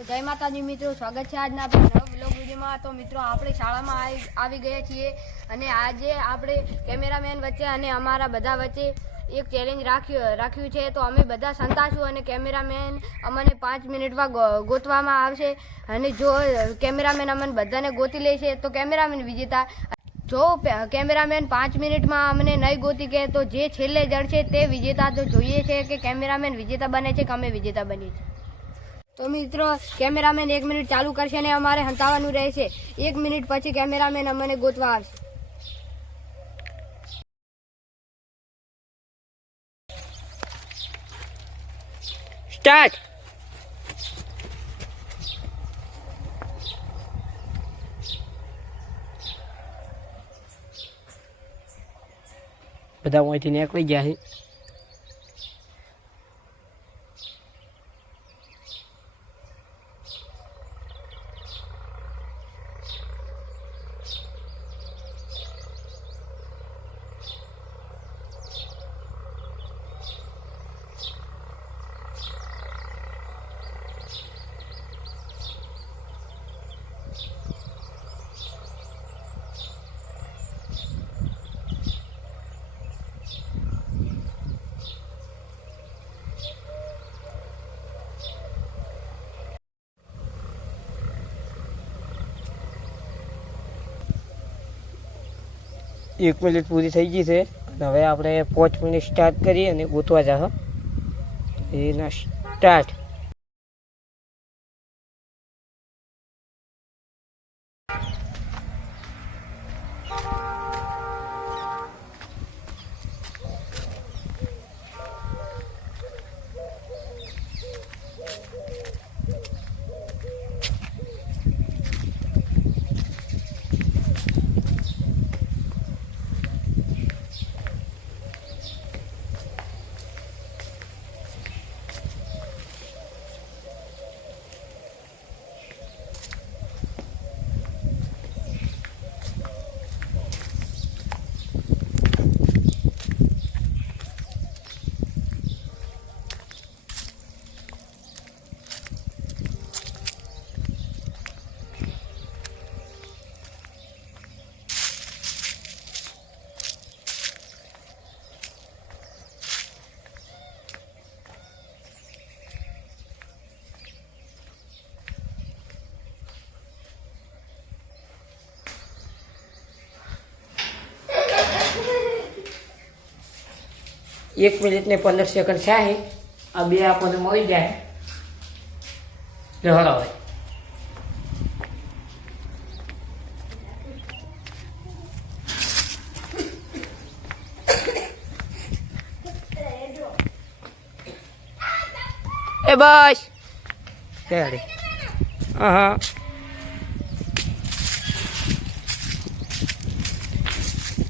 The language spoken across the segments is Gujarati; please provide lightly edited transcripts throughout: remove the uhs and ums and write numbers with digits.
તો જય માતાજી મિત્રો, સ્વાગત છે આજના આપણા નવા બ્લોગ વિડીયોમાં। તો મિત્રો આપણે શાળામાં આવી ગયા છીએ અને આજે આપણે કેમેરામેન વચ્ચે અને અમારા બધા વચ્ચે એક ચેલેન્જ રાખ્યું છે। તો અમે બધા સંતાશું અને કેમેરામેન અમને 5 મિનિટમાં ગોતવામાં આવશે અને જો કેમેરામેન અમને બધાને ગોતી લે છે તો કેમેરામેન વિજેતા। જો કેમેરામેન 5 મિનિટમાં અમને નહીં ગોતી કે તો જે છેલ્લે જડશે તે વિજેતા। તો જોઈએ છે કે કેમેરામેન વિજેતા બને છે કે અમે વિજેતા બનીએ છીએ। તો મિત્રો કેમેરામેન 1 મિનિટ ચાલુ કરશે અને અમારે હંતાવાનું રહેશે। 1 મિનિટ પછી કેમેરામેન અમને ગોતવા આવશે। સ્ટાર્ટ। બધા અહીંથી નીકળી ગયા છે। એક મિનિટ પૂરી થઈ ગઈ છે અને હવે આપણે 5 મિનિટ સ્ટાર્ટ કરી અને ગોતવા જાહ એના સ્ટાર્ટ। एक मिनिट ने 15 सेकंड है आ बे आपने मळी जाए हलो भाई ए बस हाँ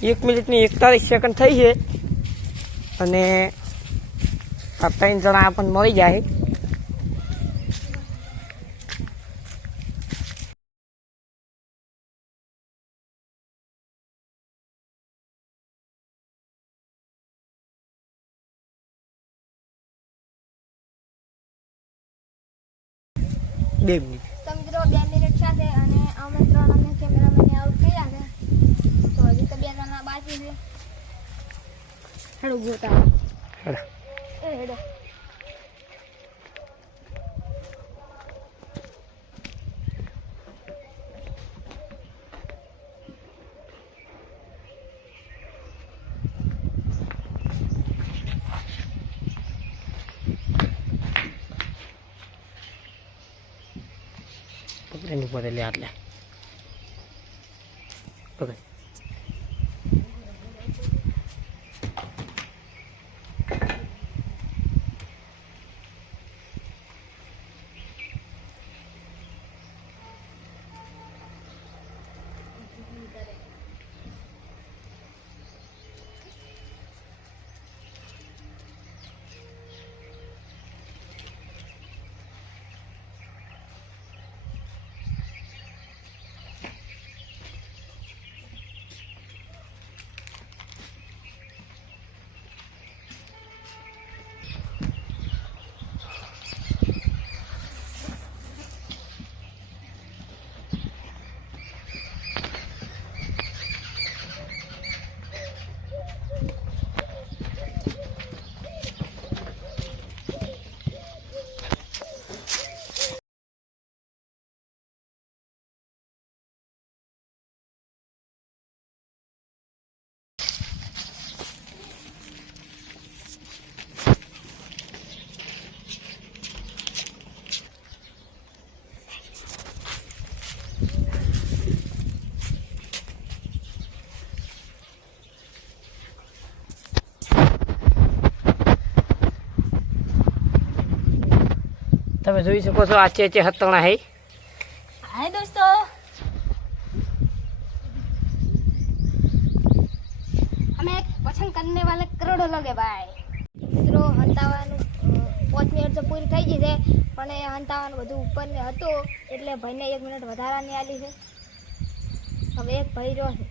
1 मिनिट ने 41 सेकंड थी है અને આ 3 જણા આપણને મળી જાય। બે મિનિટ તો મિત્રો 2 મિનિટ સાથે અને અમે 3 અમને કેમેરામેન આઉટ કર્યા છે। તો હજી તો 2 જણા બાકી છે। હેડો ગોતા હેડો હેડો પકડીને ઉપર લે આટલે પકડ તમે જોઈ શકો છો આ ચેચે હતણા હે હાય દોસ્તો, हमें एक पसंद करने वाले करोड़ों लोग है भाई. મિત્રો હંતાવાનું 5 મિનિટ તો પૂરી થઈ ગઈ છે, પણ એ હંતાવાનું બધું ઉપર ને હતું એટલે ભાઈને 1 મિનિટ વધારાની આલી છે. હવે એક ભાઈ રહ્યો છે.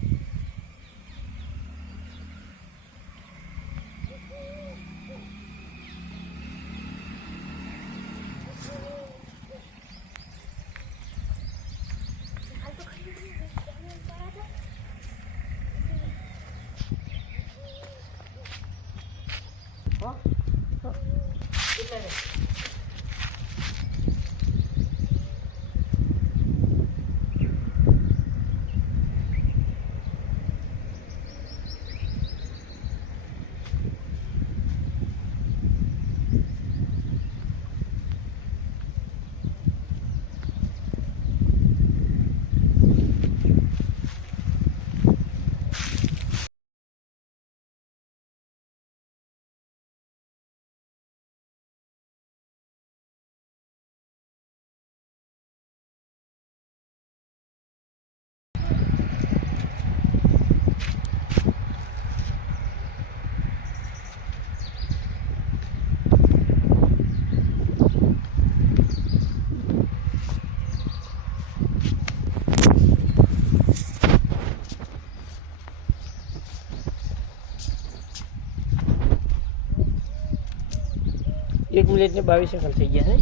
એક મિનિટ ને 22 સેકન્ડ થઈ ગયા છે.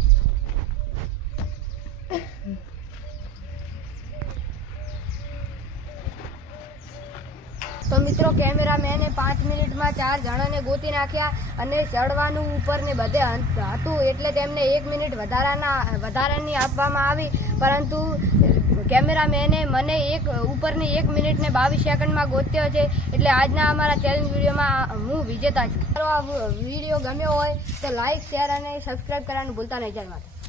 તો મિત્રો કેમેરામેને 5 મિનિટમાં 4 જણાને ગોતી નાખ્યા અને ચડવાનું ઉપર ને બધે હતું એટલે તેમને 1 મિનિટ વધારાની આપવામાં આવી, પરંતુ કેમેરામેને મને ઉપરની 1 મિનિટ ને 22 સેકન્ડમાં ગોત્યો છે. એટલે આજના અમારા ચેલેન્જ વિડીયોમાં હું વિજેતા છું. આ વિડીયો ગમ્યો હોય તો લાઈક, શેર અને સબસ્ક્રાઈબ કરવાનું ભૂલતા નહીં. જય માતા.